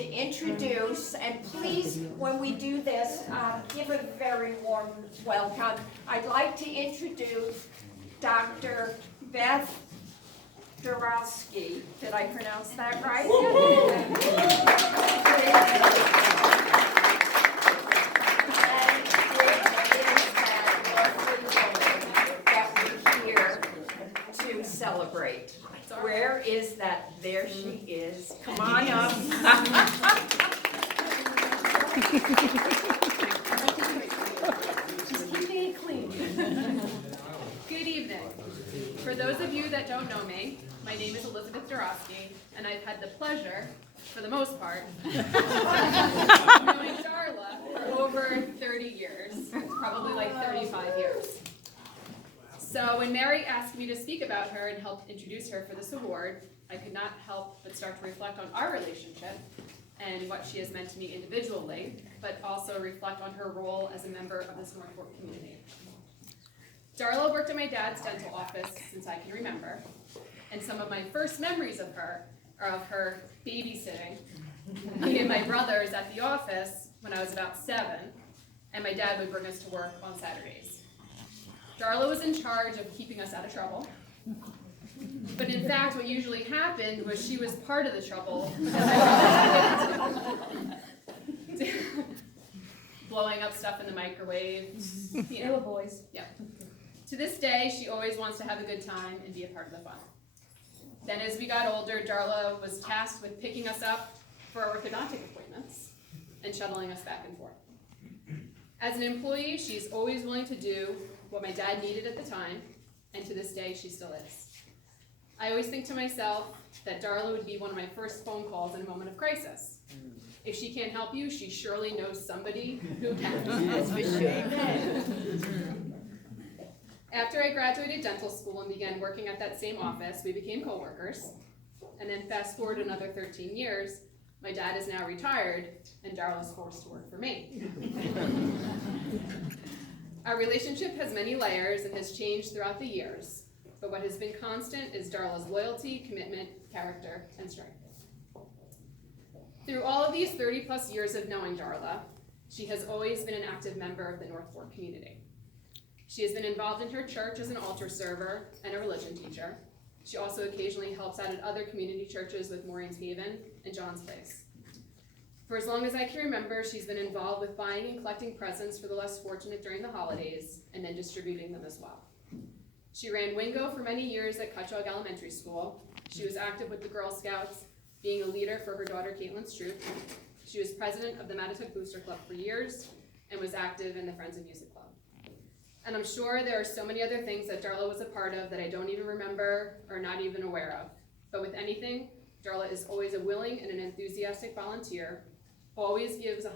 to introduce, and please, when we do this, give a very warm welcome. I'd like to introduce Dr. Beth Doroski. Did I pronounce that right? Celebrate. Where is that? There she is. Come on up. Just keeping it clean. Good evening. For those of you that don't know me, my name is Elizabeth Doroski, and I've had the pleasure, for the most part, of knowing Darla for over 30 years, probably like 35 years. So when Mary asked me to speak about her and help introduce her for this award, I could not help but start to reflect on our relationship and what she has meant to me individually, but also reflect on her role as a member of this North Fork community. Darla worked at my dad's dental office since I can remember, and some of my first memories of her are of her babysitting me and my brothers at the office when I was about 7, and my dad would bring us to work on Saturdays. Darla was in charge of keeping us out of trouble, but in fact what usually happened was she was part of the trouble blowing up stuff in the microwave. You know, boys. Yeah. To this day, she always wants to have a good time and be a part of the fun. Then as we got older, Darla was tasked with picking us up for our orthodontic appointments and shuttling us back and forth. As an employee, she's always willing to do what my dad needed at the time, and to this day, she still is. I always think to myself that Darla would be one of my first phone calls in a moment of crisis. If she can't help you, she surely knows somebody who can. That's for sure. After I graduated dental school and began working at that same office, we became co-workers. And then fast forward another 13 years, my dad is now retired, and Darla's forced to work for me. Our relationship has many layers and has changed throughout the years, but what has been constant is Darla's loyalty, commitment, character, and strength. Through all of these 30 plus years of knowing Darla, she has always been an active member of the North Fork community. She has been involved in her church as an altar server and a religion teacher. She also occasionally helps out at other community churches with Maureen's Haven and John's Place. For as long as I can remember, she's been involved with buying and collecting presents for the less fortunate during the holidays, and then distributing them as well. She ran Wingo for many years at Cutchogue Elementary School. She was active with the Girl Scouts, being a leader for her daughter Caitlin's troop. She was president of the Mattituck Booster Club for years, and was active in the Friends of Music Club. And I'm sure there are so many other things that Darla was a part of that I don't even remember or not even aware of. But with anything, Darla is always a willing and an enthusiastic volunteer, always gives 100%.